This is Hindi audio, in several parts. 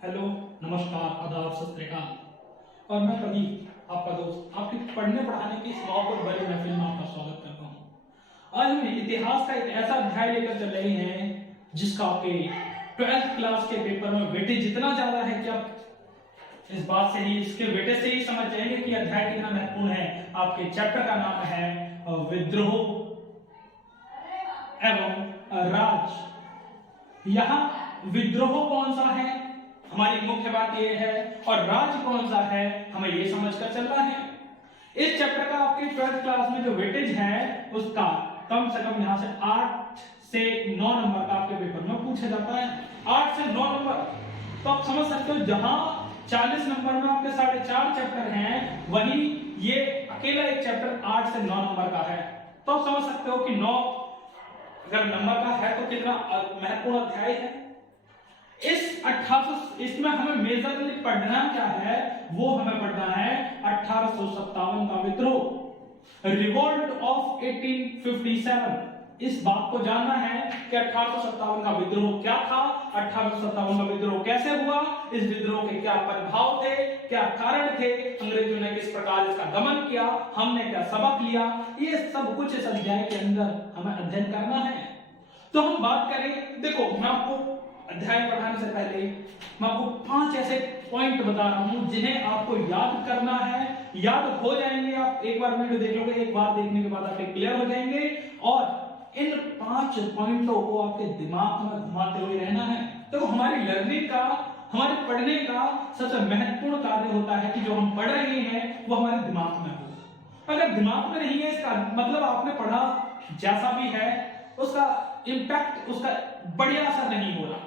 हेलो, नमस्कार, आदाब, सत श्री अकाल। और मैं प्रदीप, आपका दोस्त, आपकी पढ़ने पढ़ाने की इस बहुत बड़ी महफिल में आपका स्वागत करता हूँ। आज हम इतिहास का एक ऐसा अध्याय लेकर चल रहे हैं जिसका आपके 12th क्लास के पेपर में वेटेज जितना ज्यादा है कि आप इस बात से ही, इसके वेटेज से ही समझ जाएंगे कि अध्याय कितना महत्वपूर्ण है। आपके चैप्टर का नाम है विद्रोह एवं राज। यहाँ विद्रोह कौन सा है, हमारी मुख्य बात यह है, और राज्य कौन सा है, हमें यह समझकर चलना है। इस चैप्टर का आपके 12th क्लास में जो वेटेज है उसका कम से कम यहां से 8 से 9 नंबर का आपके पेपर में पूछा जाता है। 8 से 9 नंबर, तो आप समझ सकते हो जहां 40 नंबर में आपके 4.5 चैप्टर हैं, वहीं ये अकेला एक चैप्टर 8 से 9 नंबर का है। तो आप समझ सकते हो कि 9 अगर नंबर का है तो कितना महत्वपूर्ण अध्याय है। इसमें हमें मेजरली पढ़ना क्या है, वो हमें पढ़ना है 1857 का विद्रोह, रिवोल्ट ऑफ 1857। इस बात को जानना है कि 1857 का विद्रोह क्या था, 1857 का विद्रोह कैसे हुआ, इस विद्रोह के क्या प्रभाव थे, क्या कारण थे, अंग्रेजों ने किस प्रकार इसका दमन किया, हमने क्या सबक लिया, ये सब कुछ इस अध्याय के अंदर हमें अध्ययन करना है। तो हम बात करें, देखो मैं आपको अध्याय पढ़ाने से पहले मैं आपको 5 ऐसे पॉइंट बता रहा हूं जिन्हें आपको याद करना है। याद हो जाएंगे, आप एक बार वीडियो देख लोगे, एक बार देखने के बाद आपके क्लियर हो जाएंगे, और इन 5 पॉइंटों को आपके दिमाग में घुमाते हुए रहना है। तो हमारी लर्निंग का, हमारे पढ़ने का सबसे महत्वपूर्ण कार्य होता है कि जो हम पढ़ रहे हैं वो हमारे दिमाग में हो। अगर दिमाग में नहीं है, इसका मतलब आपने पढ़ा जैसा भी है उसका इंपैक्ट, उसका बढ़िया असर नहीं हो रहा।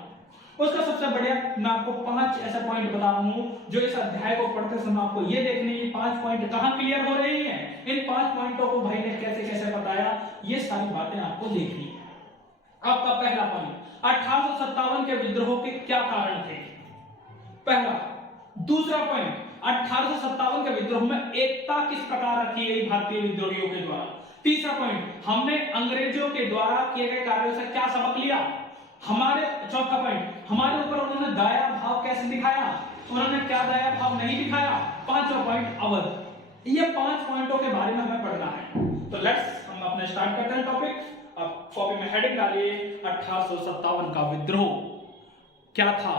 उसका सबसे बढ़िया मैं आपको 5 ऐसे पॉइंट बता रहा हूं जो इस अध्याय को पढ़ते समय आपको ये देखने, ये 5 पॉइंट कहां क्लियर हो रही हैं, इन 5 पॉइंटों को भाई ने कैसे कैसे बताया, ये सारी बातें आपको देखनी है। आपका पहला पॉइंट, 1857 के विद्रोह के क्या कारण थे, पहला। दूसरा पॉइंट, 1857 के विद्रोह में एकता किस प्रकार रखी गई भारतीय विद्रोहियों के द्वारा। तीसरा पॉइंट, हमने अंग्रेजों के द्वारा किए गए कार्यों से क्या सबक लिया। चौथा पॉइंट, हमारे ऊपर उन्होंने दया भाव कैसे दिखाया, उन्होंने क्या दया भाव नहीं दिखाया। पांचवा पॉइंट, अवध। ये 5 पॉइंटों के बारे में हमें पढ़ना है। तो लेट्स हम अपने स्टार्ट करते हैं टॉपिक। अब कॉपी में हेडिंग डालिए, 1857 का विद्रोह क्या था।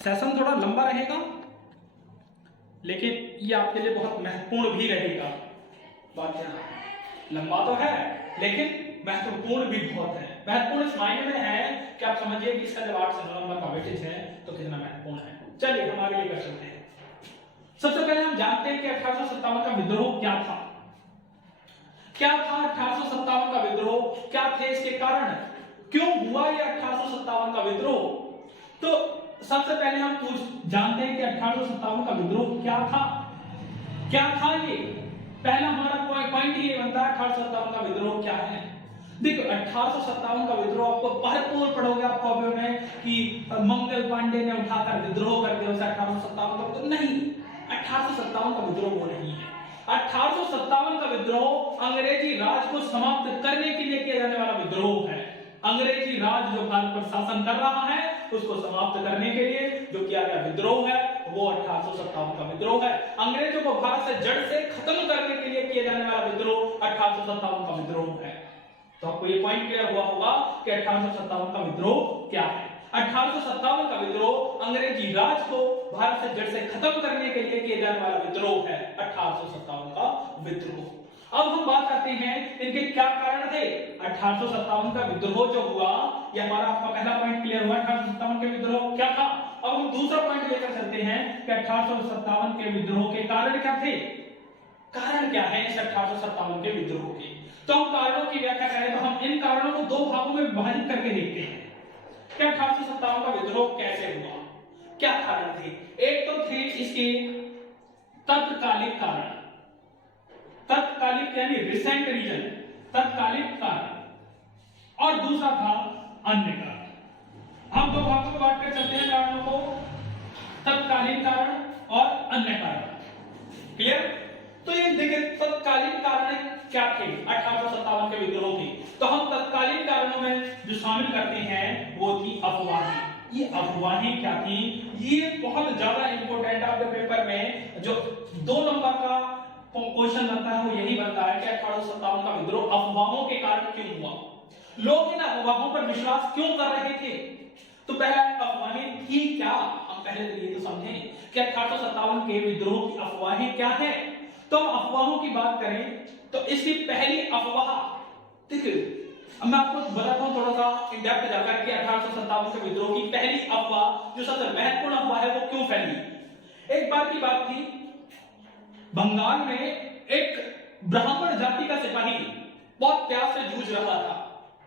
सेशन थोड़ा लंबा रहेगा लेकिन ये आपके लिए बहुत महत्वपूर्ण भी रहेगा। बात क्या है, लंबा तो है लेकिन महत्वपूर्ण भी बहुत है। महत्वपूर्ण इस मायने में है कि आप समझिए कि इसका जब 8 से 9 नंबर का वेटेज है तो कितना महत्वपूर्ण है। चलिए हम आगे लेकर चलते हैं। सबसे पहले हम जानते हैं कि 1857 का विद्रोह क्या था। क्या था 1857 का विद्रोह, क्या थे इसके कारण, क्यों हुआ ये 1857 का विद्रोह। तो सबसे पहले हम जानते हैं कि 1857 का विद्रोह क्या था। क्या था ये, पहला हमारा पॉइंट ये बनता है 1857 का विद्रोह क्या है। देखो 1857 का विद्रोह आपको भरपूर पढ़ोगे आप कॉपी में कि मंगल पांडे ने उठाकर विद्रोह कर दिया उसे 1857 का विद्रोह। नहीं, 1857 का विद्रोह वो नहीं है। 1857 का विद्रोह अंग्रेजी राज को समाप्त करने के लिए किया जाने वाला विद्रोह है। अंग्रेजी राज जो भारत पर शासन कर रहा है उसको समाप्त करने के लिए जो किया गया विद्रोह है वो 1857 का विद्रोह है। अंग्रेजों को भारत से जड़ से खत्म करने के लिए किया जाने वाला विद्रोह 1857 का विद्रोह है। तो आपको ये पॉइंट क्लियर हुआ होगा कि 1857 का विद्रोह क्या है। 1857 का विद्रोह अंग्रेजी राज को भारत से जड़ से खत्म करने के लिए किया जाने वाला विद्रोह है, 1857 का विद्रोह। अब हम बात करते हैं इनके क्या कारण थे। 1857 का विद्रोह जो हुआ, ये हमारा आपका पहला पॉइंट क्लियर हुआ, 1857 के विद्रोह क्या था। अब हम दूसरा पॉइंट लेकर चलते हैं कि 1857 के विद्रोह के कारण क्या थे। कारण क्या है इस 1857 के विद्रोह के। तो हम कारणों की व्याख्या करें तो हम इन कारणों को 2 भागों में विभाजित करके देखते हैं कि 1857 का विद्रोह कैसे हुआ, क्या कारण थे। एक तो थे इसके तत्कालिक कारण, तत्कालिक यानी रिसेंट रीजन, तत्कालिक कारण, और दूसरा था अन्य कारण। हम 2 भागों में बांट कर चलते हैं कारणों को, तत्कालीन कारण और अन्य कारण। क्लियर। तो ये देखिए तत्कालीन कारण क्या थे 1857 के विद्रोह के। तो हम तत्कालीन कारणों में जो जो शामिल करते हैं वो थी अफवाहें। ये अफवाहें क्या थी, ये बहुत ज्यादा इंपॉर्टेंट आपके पेपर में जो 2 नंबर का क्वेश्चन बनता है वो यही बनता है कि 1857 का विद्रोह अफवाहों के कारण क्यों हुआ, लोग इन अफवाहों पर विश्वास क्यों कर रहे थे। तो पहला अफवाहें थी क्या, हम पहले ये तो समझें कि 1857 के विद्रोह की अफवाहें क्या है। तो हम अफवाहों की बात करें तो इसकी पहली अफवाह, देखिए अब मैं आपको बताता हूं थोड़ा सा इन डेप्थ जाकर कि 1857 के विद्रोह की पहली अफवाह जो सबसे महत्वपूर्ण अफवाह है वो क्यों फैली। एक बार की बात थी, बंगाल में एक ब्राह्मण जाति का सिपाही बहुत प्यास से जूझ रहा था,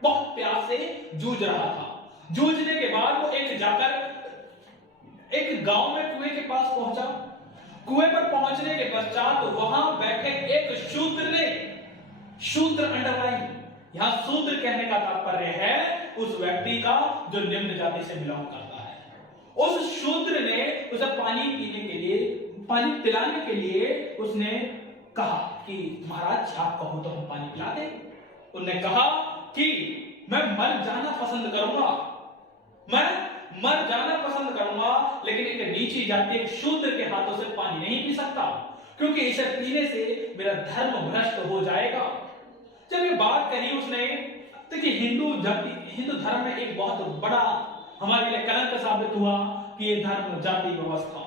बहुत प्यास से जूझ रहा था। जूझने के बाद वो एक जाकर एक गांव में कुएं के पास पहुंचा। कुएं पर पहुंचने के पश्चात वहां बैठे एक शूद्र ने, शूद्र अंडरलाइन, यहां शूद्र कहने का तात्पर्य है उस व्यक्ति का जो निम्न जाति से बिलोंग करता है। उस शूद्र ने उसे पानी पीने के लिए, पानी पिलाने के लिए उसने कहा कि महाराज आप कहो तो हम पानी पिला दें। उन्होंने कहा कि मैं मर जाना पसंद करूंगा, मैं मर जाना पसंद करूंगा, लेकिन एक नीची जाति एक शूद्र के हाथों से पानी नहीं पी सकता, क्योंकि इसे पीने से मेरा धर्म भ्रष्ट हो जाएगा। जब ये बात कही उसने, देखिए हिंदू जाति, हिंदू धर्म में एक बहुत बड़ा हमारे लिए कलंक साबित हुआ कि ये धर्म जाति व्यवस्था।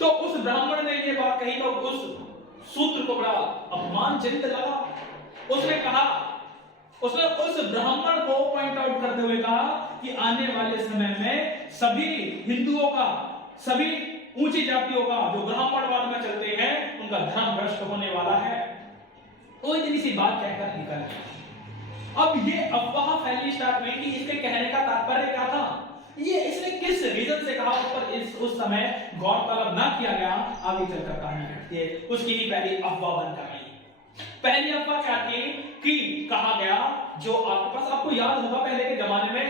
तो उस ब्राह्मण ने ये बात कही तो उस शूद्र को बड़ा अपमानजनक लगा। उसने कहा, उसने उस ब्राह्मण को पॉइंट आउट करते हुए कहा कि आने वाले समय में सभी हिंदुओं का, सभी ऊंची जातियों का जो ब्राह्मणवाद में चलते हैं उनका धर्म भ्रष्ट होने वाला है। वो इतनी सी बात कहकर निकल गया। अब ये अफवाह फैलनी स्टार्ट हुई कि इसके कहने का तात्पर्य क्या था, ये इसने किस रीजन से कहा, उस पर उस समय गौर तलब ना किया गया। आगे चलकर कहानी घटती है, उसकी ही पहली अफवाह बनकर आई। पहली अफवाह क्या थी कि कहा गया, जो आपके पास, आपको याद होगा पहले के जमाने में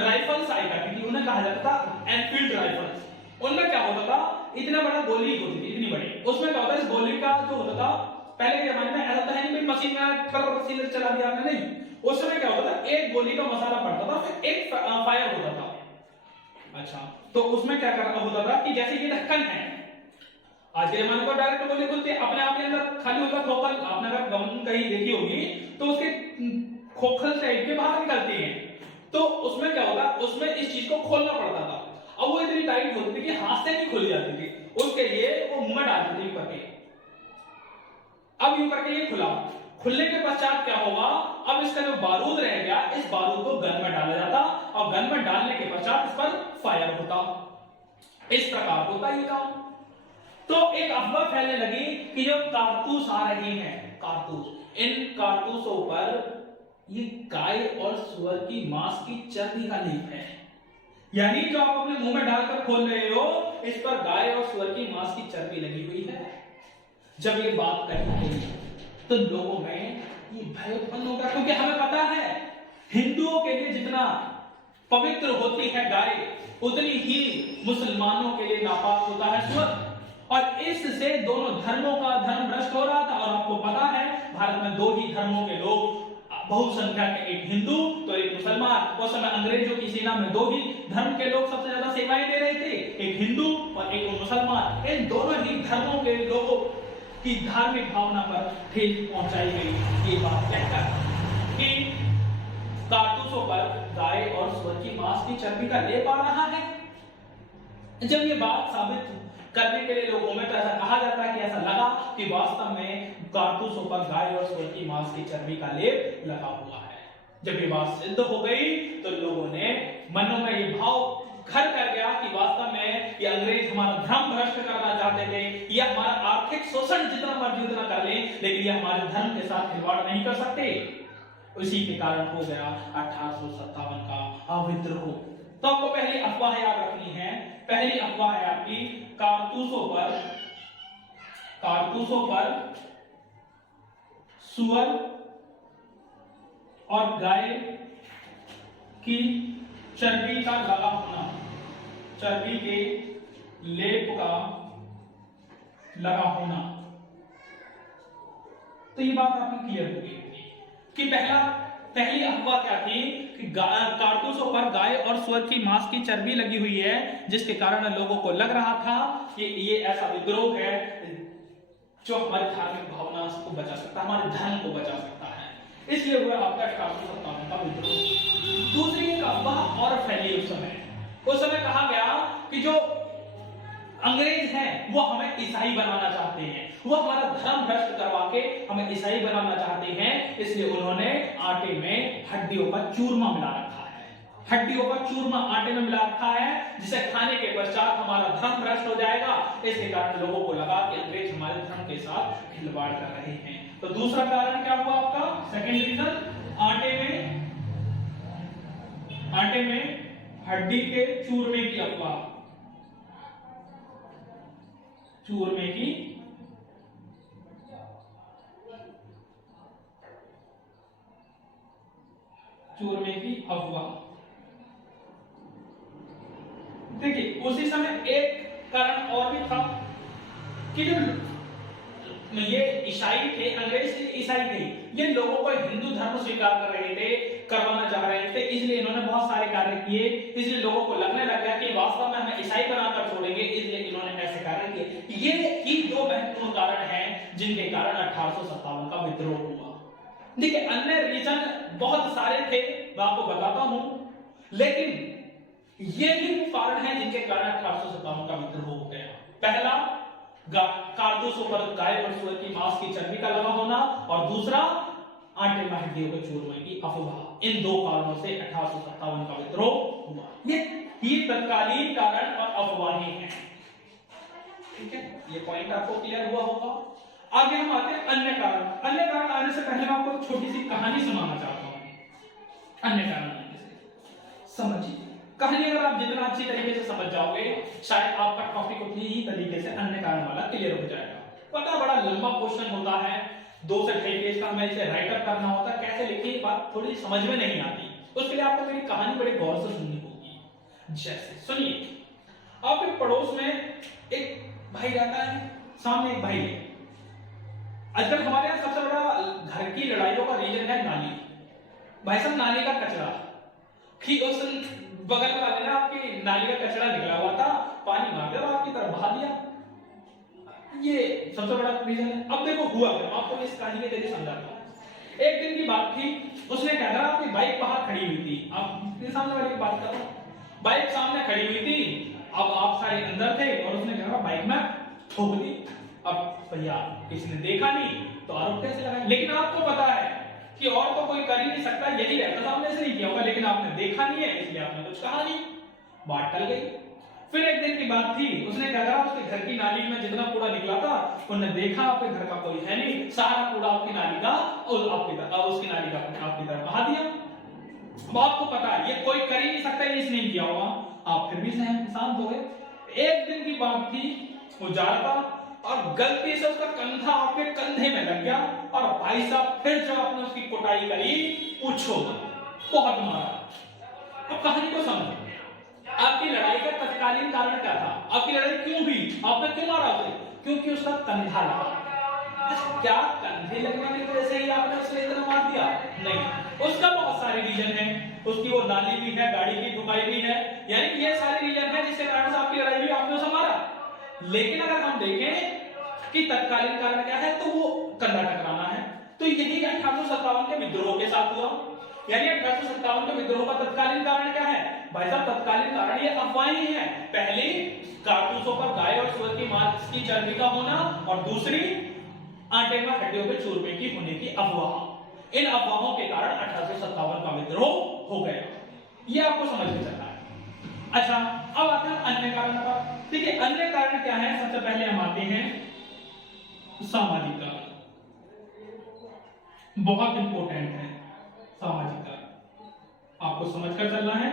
राइफल्स आई करती थी, उन्हें कहा जाता था एनफील्ड राइफल्स। उनमें क्या होता था, इतना बड़ा गोली होती थी, इतनी बड़ी, उसमें क्या होता है, इस गोली का जो होता था पहले के जमाने में ऐसा है नहीं मशीन में कर चला दिया आपने, नहीं, उस समय क्या होता था, एक गोली का मसाला पड़ता था, फिर एक फायर होता था। अच्छा, तो उसमें क्या करना होता था कि जैसे ये ढक्कन है, आज के जमाने को डायरेक्ट गोली खुलती है अपने आप के अंदर, खाली होगा खोखल, आपने अगर गम कहीं देखी होगी तो उसके खोखल टाइप के बाहर निकलती है। तो उसमें क्या होगा, उसमें इस चीज को खोलना पड़ता था। अब वो इतनी टाइट होती थी कि हाथ से नहीं खुली जाती थी, उसके लिए वो मुंह में डालती थी करके। अब यूं करके ये खुला, खुलने के पश्चात क्या होगा, अब इसका जो बारूद रह गया, इस बारूद को गन में डाला जाता और गन में डालने के पश्चात इस पर फायर होता। इस प्रकार होता ये काम। तो एक अफवाह फैलने लगी कि जो कारतूस आ रहे हैं, कारतूस, इन कारतूसों पर ये गाय और सुअर की मांस की चर्बी का लेप है, यानी जो आप अपने मुंह में डालकर खोल रहे हो इस पर गाय और सुअर की मांस की चर्बी लगी हुई है। जब ये बात कही गई तो लोगों में ये भय उत्पन्न होगा, क्योंकि हमें पता है हिंदुओं के लिए जितना पवित्र होती है गाय, उतनी ही मुसलमानों के लिए नापाक होता है सुअर। और इससे दोनों धर्मों का धर्म भ्रष्ट हो रहा था। और आपको पता है भारत में 2 ही धर्मों के लोग, बहुसंख्या के, एक हिंदू तो एक मुसलमान। उस समय अंग्रेजों की सेना में 2 ही धर्म के लोग सबसे ज्यादा सेवाएं दे रहे थे, एक हिंदू और एक मुसलमान। इन दोनों ही धर्मों के लोगों की धार्मिक भावना पर ठेस पहुंचाई गई ये बात कहकर कि कारतूसों पर गाय और सुअर की मांस की चर्बी का लेप आ रहा है। जब ये बात साबित करने के लिए लोगों में तो ऐसा कहा जाता है कि ऐसा लगा कि वास्तव में कारतूसों पर गाय और सुअर की मांस की चर्बी का लेप लगा हुआ है। जब ये बात सिद्ध हो गई तो लोगों ने मनों में ये भाव घर कर गया कि वास्तव में ये अंग्रेज हमारा धर्म भ्रष्ट करना चाहते थे, ये हमारा आर्थिक शोषण जितना मर्जी उतना कर ले, लेकिन ये हमारे धर्म के साथ खिलवाड़ नहीं कर सकते। उसी के कारण हो गया 1857 का विद्रोह। तो आपको पहली अफवाह याद रखनी है। पहली अफवाह है आपकी कारतूसों पर सुअर और गाय की चर्बी का लगा होना, चर्बी के लेप का लगा होना। तो ये बात आपकी क्लियर हो गई कि पहला पहली अफवाह क्या थी कि कारतूसों पर गाय और सुअर की मांस की चर्बी लगी हुई है, जिसके कारण लोगों को लग रहा था कि ये ऐसा विद्रोह है जो हमारी धार्मिक भावना को बचा सकता है, हमारे धर्म को बचा सकता है, इसलिए हुआ आपका 1857 का विद्रोह। दूसरी एक अफवाह और फैली उस समय कहा गया कि जो अंग्रेज हैं वो हमें ईसाई बनाना चाहते हैं, वो हमारा धर्म भ्रष्ट करवा के हमें ईसाई बनाना चाहते हैं, इसलिए उन्होंने आटे में हड्डियों का चूरमा मिला रखा है। हड्डियों का चूरमा आटे में मिला रखा है, जिसे खाने के पश्चात हमारा धर्म भ्रष्ट हो जाएगा। इसके कारण लोगों को लगा कि अंग्रेज हमारे धर्म के साथ खिलवाड़ कर रहे हैं। तो दूसरा कारण क्या हुआ आपका, सेकंड रीजन, आटे में हड्डी के चूरमे की अफवाह, चूरमे की अफवाह। देखिए उसी समय एक कारण और भी था कि जो ये ईसाई थे, अंग्रेज ईसाई थे, ये लोगों को हिंदू धर्म स्वीकार कर रहे थे, करवाना चाह रहे थे, इसलिए इन्होंने बहुत सारे कार्य किए। इसलिए लोगों को लगने लग गया कि वास्तव में हमें ईसाई बनाकर छोड़ेंगे, इसलिए इन्होंने ऐसे कार्य किए। ये ही दो महत्वपूर्ण कारण हैं जिनके कारण 1857 का विद्रोह हुआ। देखिए अन्य रीजन बहुत सारे थे, मैं आपको बताता हूं, लेकिन ये भी कारण है जिनके कारण 1857 का विद्रोह हो गया। पहला, कारतूसों पर गाय और सुअर की मांस की चर्बी का लगा होना, और दूसरा आटे में हड्डियों के चूरमे की अफवाह। इन दो कारणों से 1857 का विद्रोह हुआ। ये तत्कालीन कारण और अफवाहें हैं। ठीक है, ये पॉइंट आपको क्लियर हुआ होगा। आगे हम आते हैं अन्य कारण। अन्य कारण आने से पहले मैं आपको छोटी सी कहानी सुनाना चाहता हूं। अन्य कारण आने से समझिए कहानी, अगर आप जितना अच्छी तरीके से समझ जाओगे शायद आपका टॉपिक उतनी ही तरीके से अन्य कारण वाला क्लियर हो जाएगा। पता बड़ा लंबा क्वेश्चन होता है, 2 से 2.5 पेज का हमें इसे राइट अप करना होता है, कैसे लिखी बात थोड़ी समझ में नहीं आती, उसके लिए आपको मेरी कहानी बड़े गौर से सुननी होगी। जैसे सुनिए, आपके पड़ोस में एक भाई रहता है, सामने एक भाई है। आजकल हमारे यहाँ सबसे बड़ा घर की लड़ाइयों का रीजन है नाली। भाई साहब नाली का कचरा, उस बगल वाले ना आपकी नाली का कचरा निकला हुआ था, पानी मार दिया आपकी तरफ बहा दिया, ये सबसे बड़ा रीजन है। अब देखो हुआ क्या, आपको इस कहानी के जरिए समझाता हूं। एक दिन की बात थी, उसने क्या करा, आपकी बाइक बाहर खड़ी हुई थी, आप सामने वाले की बात कर रहा हूं, बाइक सामने खड़ी हुई थी, अब आप सारे अंदर थे और उसने क्या करा, बाइक में ठोक दी। अब भैया किसी ने देखा नहीं तो आरोप कैसे लगाए, लेकिन आपको पता है कि और तो कोई कर ही नहीं सकता, यही रहता, सामने से नहीं किया होगा, लेकिन आपने देखा नहीं है इसलिए आपने कुछ कहा नहीं, बात टल गई। फिर एक दिन की बात थी, उसने क्या करा, उसके घर की नाली में जितना कूड़ा निकला था, उन्होंने देखा आपके घर का कोई है नहीं, सारा कूड़ा आपकी नाली का और उसकी नाली का आपकी तरफ बहा दिया। अब आपको पता है ये कोई कर ही नहीं सकता, इसने नहीं किया होगा, आप फिर भी शांत हो गए। एक दिन की बात थी, वो जा रहा था और गलती से उसका कंधा आपके कंधे में लग गया, और भाई साहब फिर जब आपने उसकी कुटाई करी, पूछो बहुत मारा। अब कहानी को समझो, आपकी लड़ाई का तत्कालीन कारण क्या था, आपकी लड़ाई क्यों हुई, आपने क्यों मारा उसे, क्योंकि उसका कंधा लगा। अच्छा, क्या कंधे लगने की वजह से ही आपने उसे इतना मार दिया? नहीं, उसका बहुत सारे रीजन है, उसकी वो नाली भी है, गाड़ी की ठुकाई भी है, यानी ये सारे रीजन है जिसके कारण से आपकी लड़ाई हुई, आपने उसे मारा। लेकिन अगर हम देखें कि तत्कालीन कारण क्या है, तो वो कंधा टकराना है। तो यही 1857 के विद्रोह के साथ हुआ। यानी 1857 के विद्रोह का तत्कालीन कारण क्या है भाई साहब? तत्कालीन कारण ये अफवाहें हैं। पहली, कारतूसों पर गाय और सुअर की मांस की चर्बी का होना, और दूसरी आटे में हड्डियों के चूरमे की होने की अफवाह। इन अफवाहों के कारण 1857 का विद्रोह हो गया। ये आपको समझ में चलना है। अच्छा, अब आते हैं अन्य कारण पर। ठीक है, अन्य कारण क्या है? सबसे पहले हम आते हैं सामाजिक कारण। बहुत इंपॉर्टेंट है सामाजिक कारण, आपको समझकर चलना है।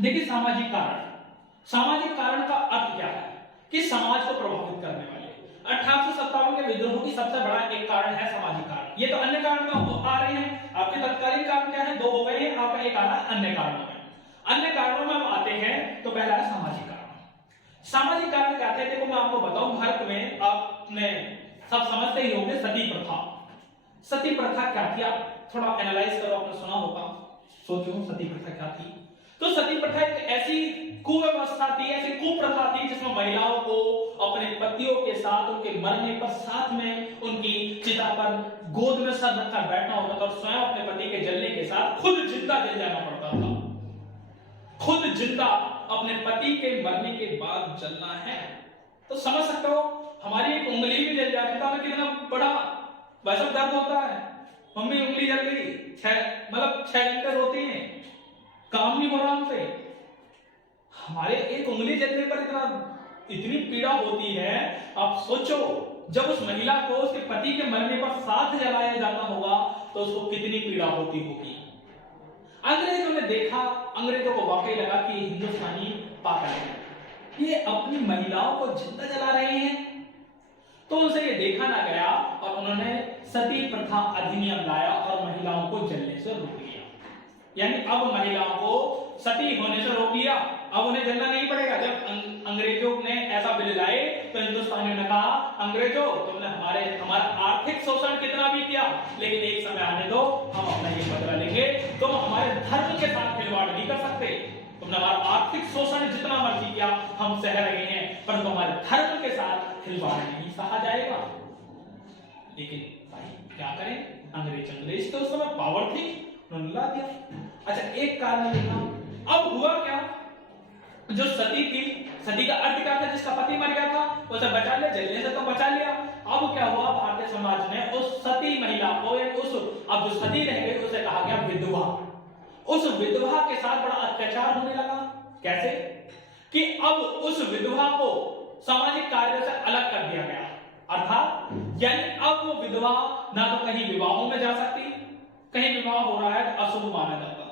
देखिए, सामाजिक कारण का अर्थ क्या है कि समाज को प्रभावित करने वाले। 1857 के विद्रोह की सबसे बड़ा एक कारण है सामाजिक कारण। ये तो अन्य कारण में आ रहे हैं। आपके तत्कालीन कारण क्या है? 2 हो गए हैं, आपका एक आ रहा है अन्य कारणों में। अन्य कारणों में हम आते हैं तो पहला है सामाजिक कारण। सामाजिक कारण क्या थे? देखो मैं आपको बताऊं, भारत में आपने सब समझते ही होंगे सती प्रथा। सती प्रथा क्या थी? आप थोड़ा एनालाइज करो, आपने सुना होगा, सोचो सती प्रथा क्या थी। तो सती प्रथा एक ऐसी कुव्यवस्था थी, ऐसी कुप्रथा थी जिसमें महिलाओं को अपने पतियों के साथ उनके मरने पर साथ में उनकी चिता पर गोद में सर रखकर बैठना होता था और स्वयं अपने पति के जलने के साथ खुद जिंदा जल जाना पड़ता था। खुद जिंदा अपने पति के मरने के बाद जलना है, तो समझ सकते हो हमारी एक उंगली भी जल जाती तो हमें कितना बड़ा वैसा दर्द होता है। मम्मी उंगली जल गई, मतलब 6 घंटे रोती हैं, काम नहीं हो रहा हमसे। हमारे एक उंगली जलने पर इतनी पीड़ा होती है। आप सोचो जब उस महिला को उसके पति के मरने पर साथ जलाया जाता होगा तो उसको कितनी पीड़ा होती होगी। अंग्रेजों ने देखा, अंग्रेजों को वाकई लगा कि हिंदुस्तानी पागल है, ये अपनी महिलाओं को जिंदा जला रहे हैं। तो उनसे ये देखा ना गया और उन्होंने सती प्रथा अधिनियम लाया और महिलाओं को जलने से रोक लिया। यानी अब महिलाओं को सती होने से रोक लिया, अब उन्हें जलना नहीं पड़ेगा। जब अंग्रेजों ने ऐसा बिल लाए तो हिंदुस्तानियों ने कहा, अंग्रेजों तुमने हमारा आर्थिक शोषण कितना भी किया, लेकिन एक समय आने दो, हम अपना ये बदला लेंगे। तुम हमारे धर्म के साथ खिलवाड़ नहीं कर सकते, तुमने हमारा आर्थिक शोषण जितना मर्जी किया हम सह रहे हैं, परंतु हमारे धर्म के साथ खिलवाड़ नहीं सहा जाएगा। लेकिन भाई क्या करें, अंग्रेज तो उस समय पावर थी, उन्होंने ला दिया। अच्छा, एक कारण देखा, अब हुआ क्या, जो सती थी, सती का अर्थ क्या था, जिसका पति मर गया था उसे बचा लिया, जलने से तो बचा लिया। अब क्या हुआ, भारतीय समाज ने उस सती महिला को अब जो सती रह गई उसे कहा गया विधवा। उस विधवा के साथ बड़ा अत्याचार होने लगा। कैसे कि अब उस विधवा को सामाजिक कार्यों से अलग कर दिया गया, अर्थात यानी अब वो विधवा ना तो कहीं विवाहों में जा सकती, कहीं विवाह हो रहा है तो अशुभ माना जाता,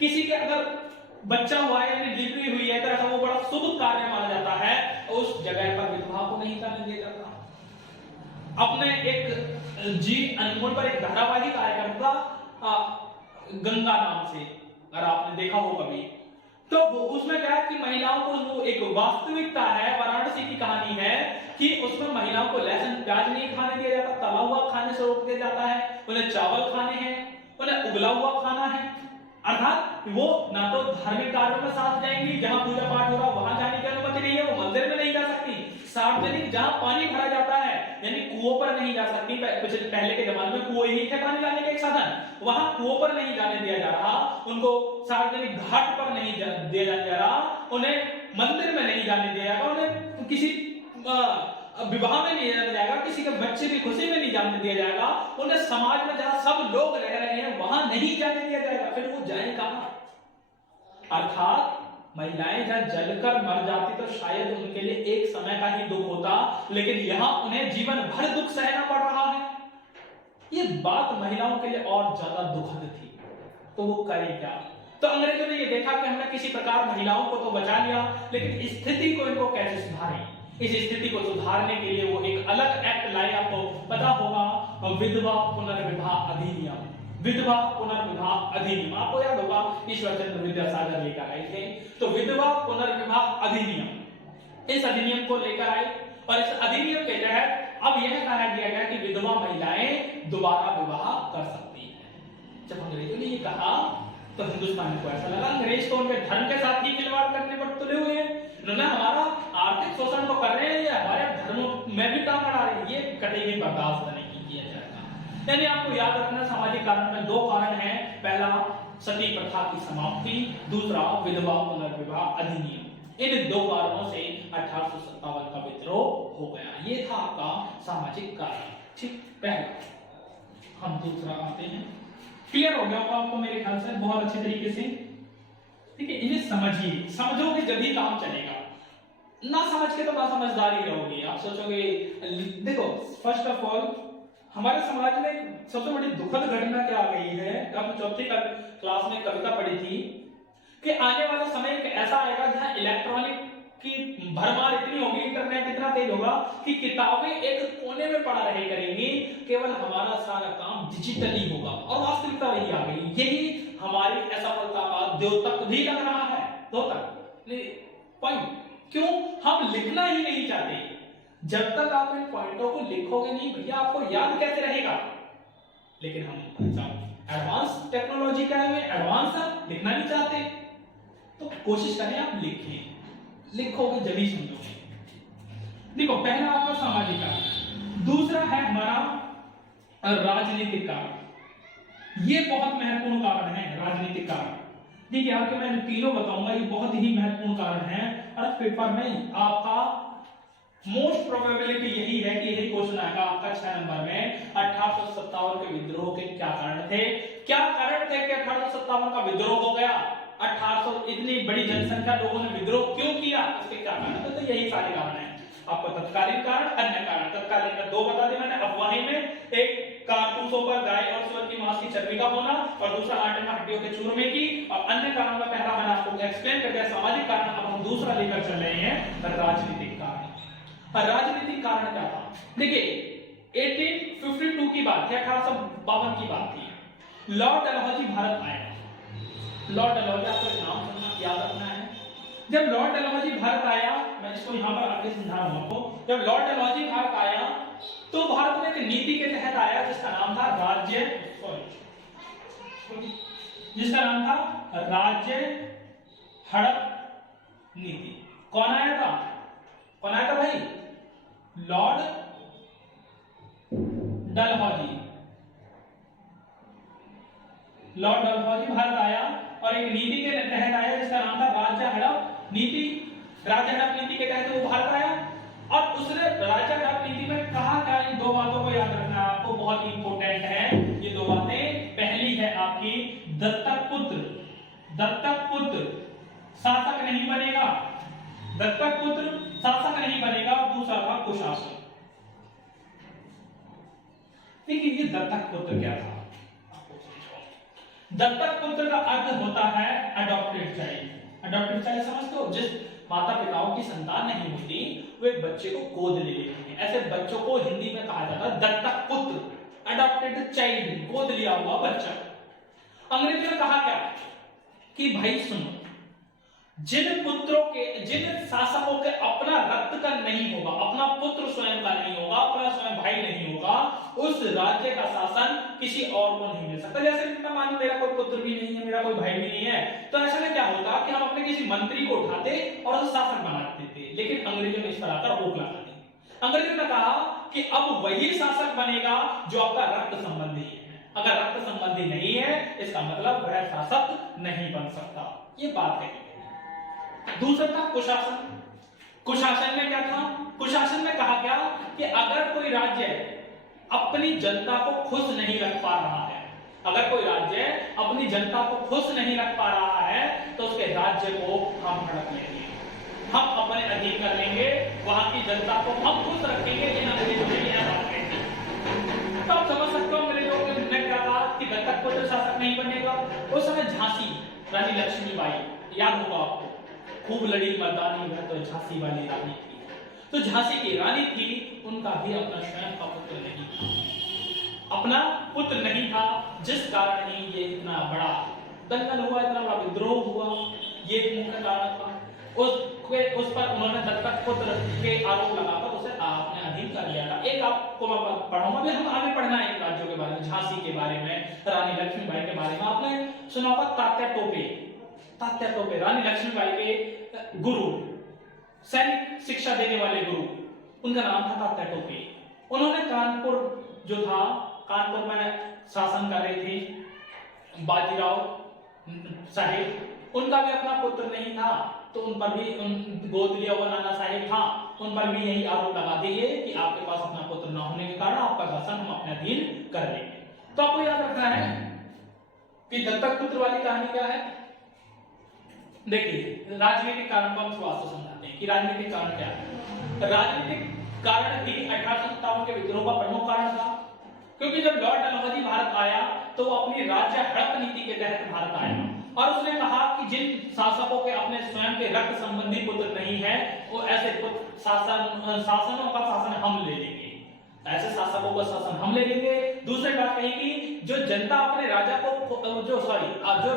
किसी के अगर बच्चा हुआ है यानी डिलीवरी हुई है तो ऐसा वो बड़ा शुभ कार्य माना जाता है, उस जगह पर विधवा को नहीं जाने दिया जाता। अपने एक जी अनमोल पर एक धारावाहिक आया करता गंगा नाम से, अगर आपने देखा हो कभी, तो उसमें क्या है कि महिलाओं को वो एक वास्तविकता है, वाराणसी की कहानी है कि उसमें महिलाओं को लहसुन प्याज नहीं खाने दिया जाता, तला हुआ खाने से रोक दिया जाता है, उन्हें चावल खाने हैं, उन्हें उबला हुआ खाना है। अर्थात वो ना तो धार्मिक कार्यों में साथ जाएंगी, जहां पूजा पाठ हो रहा वहां जाने की अनुमति नहीं है, वो मंदिर में नहीं जा सकती, सार्वजनिक जहां पानी भरा जाता है यानी कुओं पर नहीं जा सकती। पहले के जमाने में कुएं ही थे पानी लाने का एक साधन, वहां कुओं पर नहीं जाने दिया जा रहा, उनको सार्वजनिक घाट पर नहीं दिया जा रहा, उन्हें मंदिर में नहीं जाने दिया जाएगा, उन्हें किसी विवाह में नहीं जाने जाएगा, किसी के बच्चे की खुशी में नहीं जाने दिया जाएगा, उन्हें समाज में जहां सब लोग रह रहे हैं वहां नहीं जाने दिया जाएगा, फिर वो जाए कहां। अर्थात महिलाएं जहां जलकर मर जाती तो शायद उनके लिए एक समय का ही दुख होता, लेकिन यहां उन्हें जीवन भर दुख सहना पड़ रहा है। ये बात महिलाओं के लिए और ज्यादा दुखद थी, तो वो करे क्या। तो अंग्रेजों ने ये देखा कि हमने किसी प्रकार महिलाओं को तो बचा लिया, लेकिन स्थिति को इनको कैसे सुधारें। इस स्थिति को सुधारने के लिए वो एक अलग एक्ट लाए, आपको पता होगा, विधवा पुनर्विवाह अधिनियम। विधवा पुनर्विवाह अधिनियम आपको याद होगा, ईश्वर चंद्र विद्यासागर लेकर आए थे। तो विधवा पुनर्विवाह अधिनियम, इस अधिनियम को लेकर आए और इस अधिनियम के तहत अब यह कहा दिया गया कि विधवा महिलाएं दोबारा विवाह कर सकती हैं। जब अंग्रेजों ने ये कहा तो हिंदुस्तान को ऐसा लगा अंग्रेज तो उनके धर्म के साथ ही खिलवाड़ करने पर तुले हुए हैं, उन्होंने हमारा आर्थिक शोषण तो कर रहे हैं, ये हमारे धर्म में भी टांग अड़ा रहे हैं, ये कतई बर्दाश्त नहीं किया जाएगा। यानी आपको याद रखना सामाजिक कारण में 2 कारण हैं, पहला सती प्रथा की समाप्ति, दूसरा विधवा पुनर्विवाह अधिनियम। इन 2 कारणों से 1857 का विद्रोह हो गया। ये था आपका सामाजिक कारण। ठीक, पहला। हम दूसरा आते हैं। क्लियर हो गया होगा आपको मेरे ख्याल से बहुत अच्छे तरीके से। ठीक है, इन्हें समझिए, समझोगे जब ही काम चलेगा, ना समझ के तो ना समझदारी रहोगे। आप सोचोगे, देखो फर्स्ट ऑफ ऑल हमारे समाज में सबसे बड़ी दुखद घटना क्या आ गई है, आपने 4th क्लास में कविता पढ़ी थी कि आने वाला समय एक ऐसा आएगा जहां इलेक्ट्रॉनिक की भरमार इतनी होगी, इंटरनेट इतना तेज होगा कि किताबें एक कोने में पड़ा रहे करेंगी, केवल हमारा सारा काम डिजिटली होगा। और वास्तविकता वही आ गई, यही हमारी असफलता का द्योतक भी लग रहा है। पॉइंट क्यों, हम लिखना ही नहीं चाहते। जब तक आप इन पॉइंटों को लिखोगे नहीं भैया, आपको याद कैसे रहेगा। लेकिन हम एडवांस टेक्नोलॉजी का है, एडवांस लिखना नहीं चाहते, तो कोशिश करें आप लिखें, लिखोगे जल्दी समझोगे। देखो पहला आपका सामाजिक कारण, दूसरा है हमारा राजनीतिक कारण। ये बहुत महत्वपूर्ण कारण है राजनीतिक कारण। देखिए आपके मैं तीनों बताऊंगा, ये बहुत ही महत्वपूर्ण कारण है और पेपर में आपका मोस्ट प्रोबेबिलिटी यही है कि यही क्वेश्चन आएगा आपका 6 नंबर में। 1857 के विद्रोह के क्या कारण थे? क्या कारण थे कि 1857 का विद्रोह हो गया? 1800 इतनी बड़ी जनसंख्या लोगों ने विद्रोह क्यों किया? इसके क्या कारण थे? तो यही सारे कारण हैं। आपको तत्कालीन कारण, अन्य कारण। तत्कालीन का दो बता दिए मैंने, अफवाही में एक कारतूसों पर गाय और सूअर की मांस की चर्बी का होना और दूसरा आटे में हड्डियों के चूरमे की। और अन्य कारण का पहला मैंने आपको एक्सप्लेन कर दिया सामाजिक कारण। अब हम दूसरा लेकर चल रहे हैं राजनीतिक कारण। राजनीतिक कारण क्या था? देखिए 1852 की बात थी, 1852 की बात थी। लॉर्ड डलहौजी भारत आए। लॉर्ड डलहौजी आपको नाम सुनना याद रखना है। जब लॉर्ड डलहौजी भारत आया, मैं इसको यहां पर आगे समझा रहा हूं आपको। जब लॉर्ड डलहौजी भारत आया तो भारत में एक नीति के तहत आया जिसका नाम था राज्य हड़प नीति। कौन आया था? कौन आया था भाई? लॉर्ड डलहौजी। लॉर्ड डलहौजी भारत आया और एक नीति के तहत आया जिसका नाम था राज्य हड़प नीति। राज्य हड़प नीति के तहत वो भारत आया और उसने राज्य हड़प नीति में कहा क्या? इन दो बातों को याद रखना है आपको, बहुत ही इंपॉर्टेंट है ये दो बातें। पहली है आपकी दत्तक पुत्र। दत्तक पुत्र शासक नहीं बनेगा, दत्तक पुत्र शासक नहीं बनेगा। और दूसरा था कुशासन। देखिए ये दत्तक पुत्र क्या था? दत्तक पुत्र का अर्थ होता है अडॉप्टेड चाइल्ड। अडॉप्टेड चाइल्ड समझते हो? जिस माता पिताओं की संतान नहीं होती वो एक बच्चे को गोद ले लेते हैं, ऐसे बच्चों को हिंदी में कहा जाता है दत्तक पुत्र, अडॉप्टेड चाइल्ड, गोद लिया हुआ बच्चा। अंग्रेजों ने कहा क्या कि भाई सुनो, जिन शासकों के अपना रक्त का नहीं होगा, अपना पुत्र स्वयं का नहीं होगा, अपना स्वयं भाई नहीं होगा, उस राज्य का शासन किसी और को नहीं मिल सकता। जैसे मैं मानो मेरा कोई पुत्र भी नहीं है, मेरा कोई भाई भी नहीं है, तो ऐसे में क्या होता कि हम अपने किसी मंत्री को उठाते और उसे शासक बना देते। लेकिन अंग्रेजों ने इस पर आकर रोक लगा दी। अंग्रेजों ने कहा कि अब वही शासक बनेगा जो आपका रक्त संबंधी है। अगर रक्त संबंधी नहीं है इसका मतलब वह शासक नहीं बन सकता। ये बात कही। दूसरा था कुशासन। कुशासन में क्या था? कुशासन में कहा गया कि अगर कोई राज्य अपनी जनता को खुश नहीं रख पा रहा है, अगर कोई राज्य अपनी जनता को खुश नहीं रख पा रहा है तो उसके राज्य को हम हड़प लेंगे, हम अपने अधीन कर लेंगे, वहां की जनता को हम खुश रखेंगे। इन अंग्रेजों ने यह बात कही। तो आप समझ सकते हो अंग्रेजों ने क्या कहा कि दत्तक पुत्र शासक नहीं बनेगा। उस समय झांसी रानी लक्ष्मीबाई, याद होगा आपको, खूब लड़ी मर्दानी में तो झांसी वाली रानी थी। तो झांसी की रानी थी, उनका भी अपना स्वयं का पुत्र नहीं था, अपना पुत्र नहीं था, जिस कारण ही ये इतना बड़ा दंगल हुआ, इतना बड़ा विद्रोह हुआ। ये मुख्य कारण था। उस पर उन्होंने दत्तक पुत्र के आरोप लगाकर उसे अपने अधीन कर लिया था। एक आपको मैं पढ़ाऊंगा, अभी हम आगे पढ़ना है राज्यों के बारे में, झांसी के बारे में, रानी लक्ष्मीबाई के बारे में। आपने सुना होगा तात्या टोपे। तात्या टोपे रानी लक्ष्मीबाई के गुरु, सैनिक शिक्षा देने वाले गुरु, उनका नाम था तात्या टोपे। उन्होंने कानपुर जो था, कानपुर में शासन कर रहे थे बाजीराव साहेब, उनका भी अपना पुत्र नहीं था, तो उन पर भी गोद लिया हुआ नाना साहेब था, उन पर भी यही आरोप लगा दिए कि आपके पास अपना पुत्र न होने के कारण आपका शासन हम अपने अधीन कर लेंगे। तो आपको याद रखना है कि दत्तक पुत्र वाली कहानी क्या है। देखिए राजनीतिक कारण को हम थोड़ा सा समझाते हैं कि राजनीतिक कारण क्या है। राजनीतिक कारण भी 1857 के विद्रोह का प्रमुख कारण था, क्योंकि जब लॉर्ड डलहौजी भारत आया तो वो अपनी राज्य हड़प नीति के तहत भारत आया और उसने कहा कि जिन शासकों के अपने स्वयं के रक्त संबंधी पुत्र नहीं है, वो ऐसे शासनों का शासन हम ले लेंगे, ऐसे शासकों का शासन हम ले लेंगे। दूसरी बात कही कि जो जनता अपने राजा को जो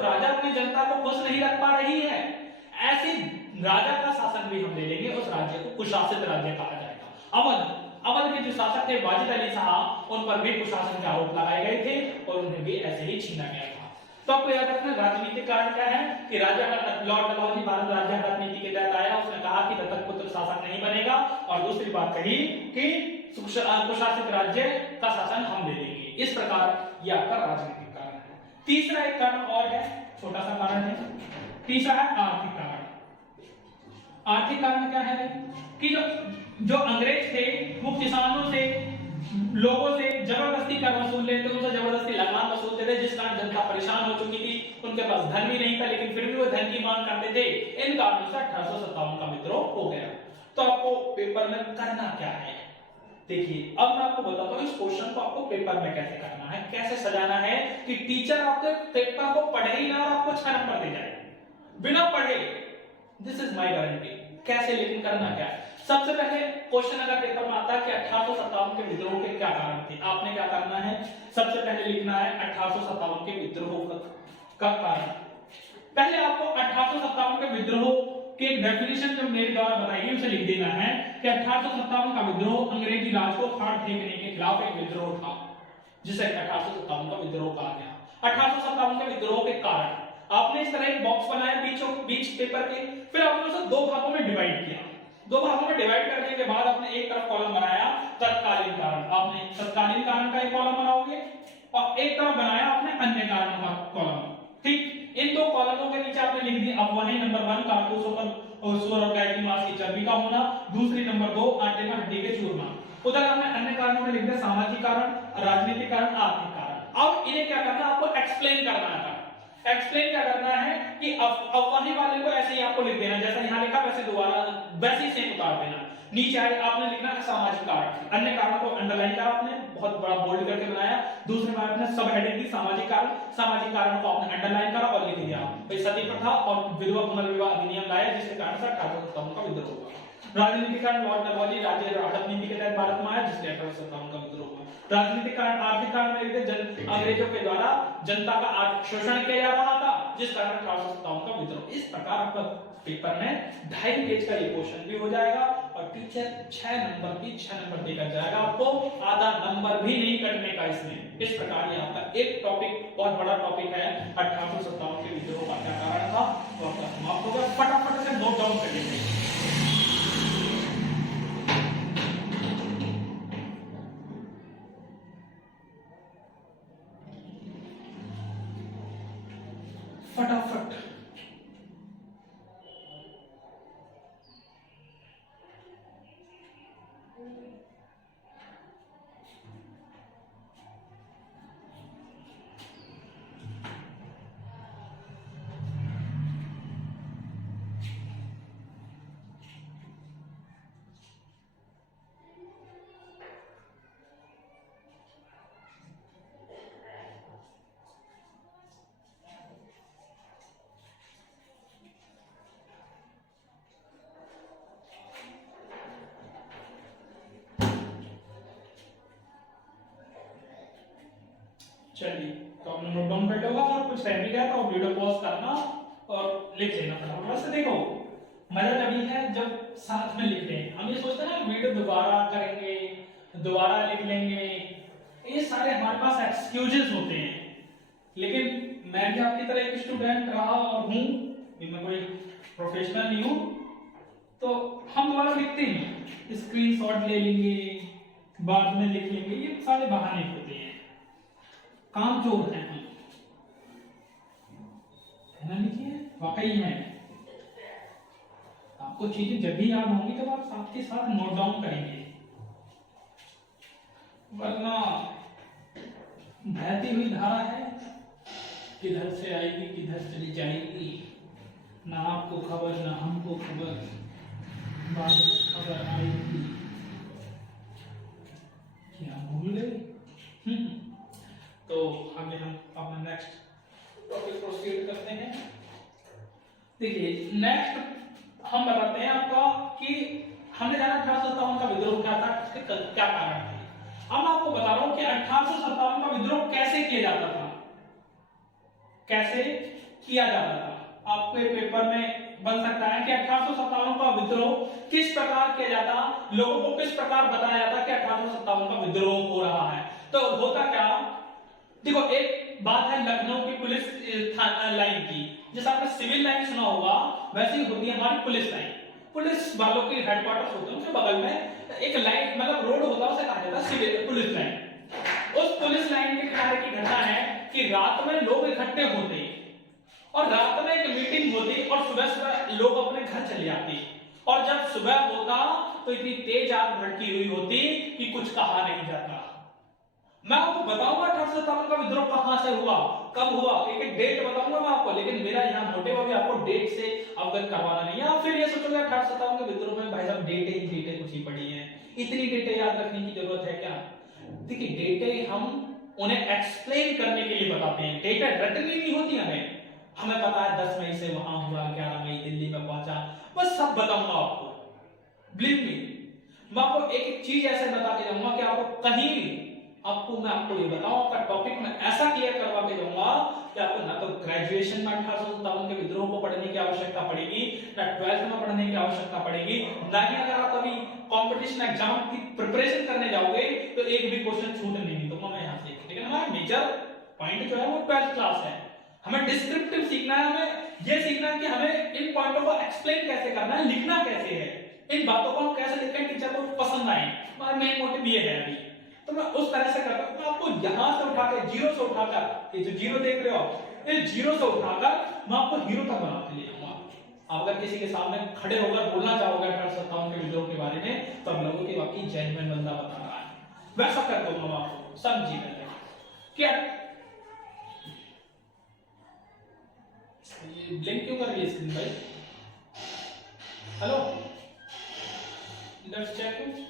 राजा अपनी जनता को खुश नहीं रख पा रही है, ऐसे राजा का शासन भी हम ले लेंगे, उस राज्य को कुशासित राज्य कहा जाएगा। अवध के जो शासक थे वाजिद अली शाह, उन पर भी कुशासन के आरोप लगाए गए थे और उन्हें भी ऐसे ही छीना गया था। तो आपको याद रखना राजनीतिक कारण क्या है कि राजा लॉर्ड डलहौजी भारत राज्य हटात नीति के तहत आया, उसने कहा कि दत्तक पुत्र शासक नहीं बनेगा, और दूसरी बात कही कि कुशासित राज्य का शासन हम ले लेंगे। इस प्रकार यह आपका राजनीतिक कारण है। तीसरा एक कारण और है, छोटा सा कारण है, तीसरा है आर्थिक कारण। आर्थिक कारण क्या है कि जो अंग्रेज थे वो किसानों से, लोगों से जबरदस्ती कर वसूल लेते, उनसे जबरदस्ती लगान वसूलते थे, जिस कारण जनता परेशान हो चुकी थी, उनके पास धन भी नहीं था, लेकिन फिर भी वो धन की मांग करते थे। इन कारणों से 1857 का विद्रोह हो गया। तो आपको पेपर में करना क्या है, देखिए अब मैं आपको बताता हूँ इस क्वेश्चन को आपको पेपर में कैसे करना है, कैसे सजाना है कि टीचर आपके पेपर को पढ़े ही ना और आपको 6 नंबर दे जाए बिना पढ़े। This is my guarantee. कैसे, लेकिन करना क्या है? सबसे पहले क्वेश्चन अगर पेपर में आता है कि 1857 के विद्रोह के क्या कारण थे, आपने क्या करना है, सबसे पहले लिखना है 1857 के विद्रोह का कारण। पहले आपको 1857 के विद्रोह के डेफिनेशन जो मेरे द्वारा बताई गई उसे लिख देना है कि 1857 का विद्रोह अंग्रेजी राज को फाड़ फेंकने के खिलाफ एक विद्रोह था, जिसे 1857 का विद्रोह कहा गया। 1857 के विद्रोह के कारण आपने इस तरह एक बॉक्स बनाया बीच पेपर के, फिर आपने उसे 2 भागों में डिवाइड किया। 2 भागों में डिवाइड करने के बाद आपने एक तरफ कॉलम बनाया तत्कालीन कारण, आपने तत्कालीन कारण का एक कॉलम बनाओगे, और एक तरफ बनाया आपने अन्य कारणों का कॉलम। ठीक, इन 2 कॉलमों के नीचे आपने लिख दी अफवाहें नंबर 1 कारतूसों पर सुअर और गाय की मांस की चर्बी का होना, दूसरी नंबर 2 आटे में हड्डी के चूरमा। उधर आपने अन्य कारणों में लिख दिया सामाजिक कारण, राजनीतिक कारण, आर्थिक कारण। अब इन्हें क्या करना है, आपको एक्सप्लेन करना है। एक्सप्लेन क्या करना है कि अफवाही वाले को ऐसे ही आपको लिख देना, जैसा यहां लिखा वैसे दोबारा वैसे ही सेम उतार देना। नीचे आए आपने लिखना है सामाजिक कारण, अन्य कारणों को अंडरलाइन करा आपने, बहुत बड़ा बोल्ड करके बनाया। दूसरे में आपने सब हेडिंग दी सामाजिक कारण, सामाजिक कारणों को आपने अंडरलाइन करा और लिख दिया भाई सती प्रथा और विधवा पुनर्विवाह अधिनियम लाया, जिसके कारण से 1857 का विद्रोह हुआ। राजनीतिक कारण लॉर्ड डलहौजी राज्य हटात नीति के तहत भारत में आया, जिससे 1857 का विद्रोह हुआ। राजनीतिक कारण, आर्थिक कारण में अंग्रेजों के द्वारा जनता का आर्थिक शोषण किया जा रहा था, जिस कारण 1857 का विद्रोह। इस प्रकार आपका पेपर में 2.5 पेज का ये क्वेश्चन भी हो जाएगा और टीचर 6 नंबर देकर जाएगा, आपको आधा नंबर भी नहीं कटने का इसमें। इस प्रकार ये आपका एक टॉपिक, बहुत बड़ा टॉपिक है 1857 के विद्रोह का क्या कारण था, तो आपका समाप्त होगा। फटाफट से नोट डाउन कर लीजिए। फटाफट चलिए, तो आपने नोट डाउन कर लिया और कुछ रह भी गया तो वीडियो पॉज करना और लिख लेना फटाफट। वैसे देखो मजा तभी है जब साथ में लिख रहे हैं। हम ये सोचते हैं ना वीडियो दोबारा करेंगे, दोबारा लिख लेंगे, ये सारे हमारे पास एक्सक्यूजेस होते हैं। लेकिन मैं भी आपकी तरह एक स्टूडेंट रहा और हूँ, मैं कोई प्रोफेशनल नहीं हूँ, तो हम दोबारा लिखते नहीं, स्क्रीनशॉट ले लेंगे, बाद में लिख लेंगे, ये सारे बहाने होते हैं, काम चोर हैं हम, है ना? लिखिए, वाकई है। आपको चीजें जब भी याद होंगी तब आप साथ के साथ नोट डाउन करेंगे, वरना बहती हुई धारा है, किधर से आएगी किधर चली जाएगी, ना आपको खबर ना हमको खबर, बाद में खबर आएगी। क्या भूल गए? तो आगे हम अपना नेक्स्ट टॉपिक प्रोसीड करते हैं। देखिए नेक्स्ट हम बताते हैं आपका कि हमने जाना 1857 का विद्रोह क्या था, इसके क्या कारण थे। अब मैं आपको बता रहा हूं कि 1857 का विद्रोह कैसे किया जाता था, कैसे किया जाता था। आपके पेपर में बन सकता है कि 1857 का विद्रोह किस प्रकार किया जाता, लोगों को किस प्रकार बताया जाता कि 1857 का विद्रोह हो रहा है। तो होता क्या, देखो एक बात है लखनऊ की पुलिस लाइन की, जैसे आपने सिविल लाइन सुना होगा वैसे ही होती है हमारी पुलिस लाइन। पुलिस वालों की हेडक्वार्टर्स होते हैं, उसके बगल में एक लाइन मतलब रोड होता है, उसे कहा जाता है सिविल पुलिस लाइन। उस पुलिस लाइन के किनारे की घटना है कि रात में लोग इकट्ठे होते और रात में एक मीटिंग होती और सुबह सुबह लोग अपने घर चले जाते, और जब सुबह होता तो इतनी तेज आग भड़की हुई होती कि कुछ कहा नहीं जाता। मैं आपको बताऊंगा 1857 का विद्रोह कहां से हुआ, कब हुआ, एक एक डेट बताऊंगा मैं आपको, लेकिन मेरा यहाँ मोटिव अभी आपको डेट से अवगत करवाना नहीं है। आप फिर ये सोचोगे 1857 के विद्रोह में भाई साहब डेटें कुछ ही पड़ी हैं, इतनी डेटें याद रखने की जरूरत है क्या? देखिए डेटें हम उन्हें एक्सप्लेन करने के लिए बताते हैं, डेटें रटनी नहीं होती हमें पता है 10 मई से वहां हुआ, 11 मई दिल्ली में पहुंचा, बस सब बताऊंगा आपको। बिलीव मी, मैं आपको एक एक चीज ऐसे बता के जाऊंगा कि आपको कहीं भी मैं आपको ये बताऊं, आपका टॉपिक में ऐसा क्लियर करवा के जाऊंगा कि आपको ना तो ग्रेजुएशन में 1857 के विद्रोह को पढ़ने की आवश्यकता पड़ेगी, ना 12th में पढ़ने की आवश्यकता पड़ेगी, ना ही अगर आप अभी कंपटीशन एग्जाम की प्रिपरेशन करने जाओगे तो एक भी क्वेश्चन छूट नहीं दूंगा मैं यहां से। लेकिन हमारा मेजर पॉइंट जो है वो 12th क्लास है, हमें डिस्क्रिप्टिव सीखना है, हमें ये सीखना है कि हमें इन पॉइंटों को एक्सप्लेन कैसे करना है, लिखना कैसे है, इन बातों को हम कैसे लिखें टीचर को पसंद आए, हमारा मेन मोटिव ये है अभी। तो मैं उस तरह से करता हूं, आपको यहां से उठाकर जीरो से उठाकर, ये जो जीरो देख रहे हो इस जीरो से उठाकर मैं आपको हीरो तक बना के ले जाऊंगा। आप अगर किसी के सामने खड़े होकर बोलना चाहोगे 1857 के विद्रोह के बारे में तो आप लोगों की वाकई जेन्युइन बंदा बता रहा है, वैसा कर दूंगा मैं आपको, समझिए क्या। ये ब्लिंक क्यों कर रही है स्क्रीन भाई? Hello, let's check.